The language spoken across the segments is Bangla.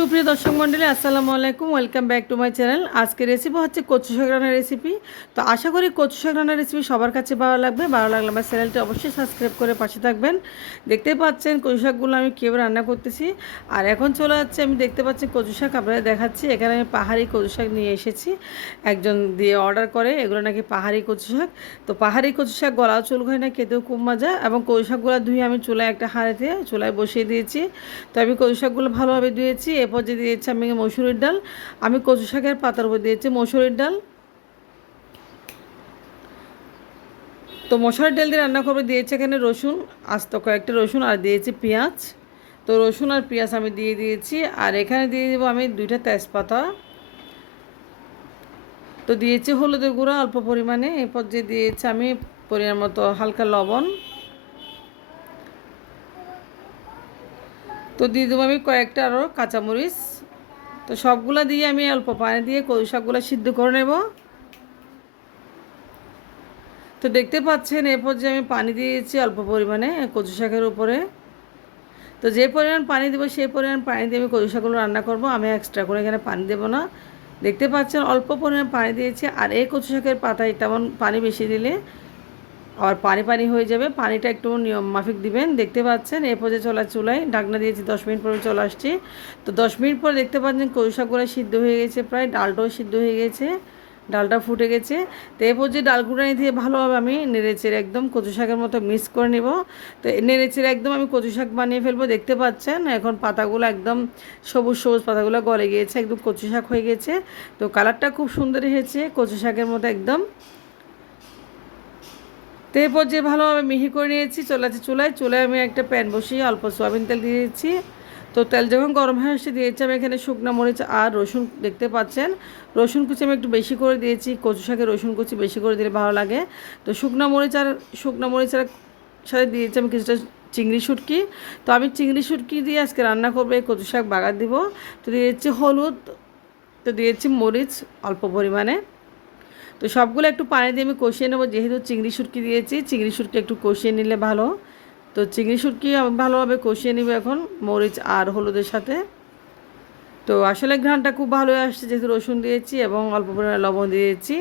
সুপ্রিয় দর্শক মন্ডলী আসসালামু আলাইকুম। Welcome back to my channel আজকে রেসিপি হচ্ছে কচু শাক রান্নার রেসিপি তো আশা করি কচু শাক রান্নার রেসিপি সবার কাছে ভালো লাগবে। ভালো লাগলে আমার চ্যানেলটি অবশ্যই সাবস্ক্রাইব করে পাশে থাকবেন। দেখতে পাচ্ছেন কচু শাকগুলো আমি কেউ রান্না করতেছি। আর এখন চলে যাচ্ছে, আমি দেখতে পাচ্ছি কচু শাক আপনাদের দেখাচ্ছি। এখানে আমি পাহাড়ি কচু শাক নিয়ে এসেছি। একজন দিয়ে অর্ডার করে, এগুলো নাকি পাহাড়ি কচু শাক। তো পাহাড়ি কচু শাক গলা চুল হয় না, খেতেও খুব মজা। এবং কচু শাকগুলো ধুয়ে আমি চুলায় একটা হাঁড়িতে, চুলায় বসিয়ে দিয়েছি। তো আমি কচু শাকগুলো ভালোভাবে ধুয়েছি। এরপর যে দিয়েছি আমি মসুরির ডাল, আমি কচু শাকের পাতার উপর দিয়েছি মসুরির ডাল। তো মশলার ডাল দিয়ে রান্না করব, দিয়েছি এখানে রসুন, আস্ত কয়েকটা রসুন আর দিয়েছি পেঁয়াজ। তো রসুন আর পেঁয়াজ আমি দিয়ে দিয়েছি আর এখানে দিয়ে দেবো আমি দুইটা তেজপাতা। তো দিয়েছি হলুদের গুঁড়ো অল্প পরিমাণে, এরপর যে দিয়েছি আমি পরিমাণ মতো হালকা লবণ। তো দিয়ে দেবো আমি কয়েকটা আরও কাঁচামরিচ। তো সবগুলো দিয়ে আমি অল্প পানি দিয়ে কচু শাকগুলো সিদ্ধ করে নেব। তো দেখতে পাচ্ছেন এরপর যে আমি পানি দিয়েছি অল্প পরিমাণে কচু শাকের উপরে। তো যে পরিমাণ পানি দেবো সেই পরিমাণ পানি দিয়ে আমি কচু শাকগুলো রান্না করব। আমি এক্সট্রা করে এখানে পানি দেবো না। দেখতে পাচ্ছেন, অল্প পরিমাণ পানি দিয়েছি আর এই কচু শাকের পাতায় তেমন পানি বেশি দিলে আবার পানি পানি হয়ে যাবে। পানিটা একটু নিয়ম মাফিক দিবেন। দেখতে পাচ্ছেন এ পর্যায়ে চলা চুলাই ডাকনা দিয়েছি, দশ মিনিট পরে চলে আসছি। তো দশ মিনিট পরে দেখতে পাচ্ছেন, কচু শাকগুলো সিদ্ধ হয়ে গেছে, প্রায় ডালটাও সিদ্ধ হয়ে গেছে, ডালটা ফুটে গেছে। তো এ পর্যায়ে ডালগুলো দিয়ে ভালোভাবে আমি নেড়েচেড়ে একদম কচু শাকের মতো মিক্স করে নেব। তো নেড়েচেড়ে একদম আমি কচু শাক বানিয়ে ফেলব। দেখতে পাচ্ছেন, এখন পাতাগুলো একদম সবুজ সবুজ পাতাগুলো গলে গিয়েছে, একদম কচু শাক হয়ে গেছে। তো কালারটা খুব সুন্দর হয়েছে, কচু শাকের মতো একদম। তো এরপর যে ভালোভাবে মিহি করে নিয়েছি চলাচ্ছে চুলায়। চুলায় আমি একটা প্যান বসিয়ে অল্প সোয়াবিন তেল দিয়ে দিয়েছি তো তেল যখন গরম হয়ে আসছে দিয়েছি আমি এখানে শুকনো মরিচ আর রসুন, দেখতে পাচ্ছেন? রসুন কুচি আমি একটু বেশি করে দিয়েছি, কচু শাকে রসুন কুচি বেশি করে দিলে ভালো লাগে। তো শুকনো মরিচ আর, শুকনো মরিচ আর সাথে দিয়েছি আমি কিছুটা চিংড়ি শুটকি। তো আমি চিংড়ি শুটকি দিয়ে আজকে রান্না করব, এই কচু শাক বাগার দিব। তো দিয়েছি হলুদ, তো দিয়েছি মরিচ অল্প পরিমাণে। তো সবগুলো একটু পানি দিয়ে আমি কষিয়ে নেব। যেহেতু চিংড়ি সুটকি দিয়েছি, চিংড়ি সুটকি একটু কষিয়ে নিলে ভালো। তো চিংড়ি সুটকি ভালোভাবে কষিয়ে নিব এখন, মরিচ আর হলুদের সাথে। তো আসলে ঘ্রানটা খুব ভালো আসছে, যেহেতু রসুন দিয়েছি এবং অল্প পরিমাণে লবণ দিয়েছি।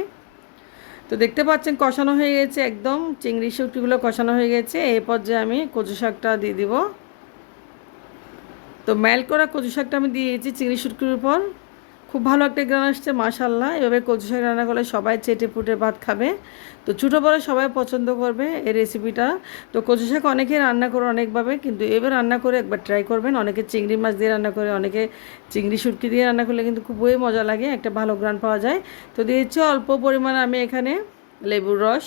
তো দেখতে পাচ্ছেন কষানো হয়ে গেছে একদম, চিংড়ি শুটকিগুলো কষানো হয়ে গেছে। এই পর্যায়ে আমি কচু শাকটা দিয়ে দিব। তো ম্যাল করা কচু শাকটা আমি দিয়েছি চিংড়ি শুটকির উপর। খুব ভালো একটা গ্রান আসছে মাশাল্লাহ এভাবে কচু শাক রান্না করলে সবাই চেটে পুটে ভাত খাবে। তো ছোটো বড়ো সবাই পছন্দ করবে এই রেসিপিটা তো কচু শাক অনেকে রান্না করে অনেকভাবে, কিন্তু এবার রান্না করে একবার ট্রাই করবেন। অনেকে চিংড়ি মাছ দিয়ে রান্না করে, অনেকে চিংড়ি সুটকি দিয়ে রান্না করলে কিন্তু খুবই মজা লাগে, একটা ভালো গ্রান পাওয়া যায়। তো দিয়েছি অল্প পরিমাণে আমি এখানে লেবুর রস।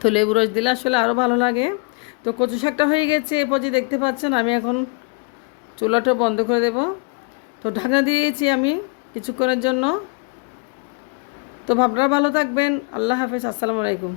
তো লেবু রস দিলে আসলে আরও ভালো লাগে। তো কচু শাকটা হয়ে গেছে এরপর যে দেখতে পাচ্ছেন, আমি এখন চুলাটা বন্ধ করে দেবো। তো ঢাকনা দিয়েছি আমি কিছুক্ষণের জন্য। তো ভাবনা ভালো থাকবেন। আল্লাহ হাফিজ। আসসালামু আলাইকুম।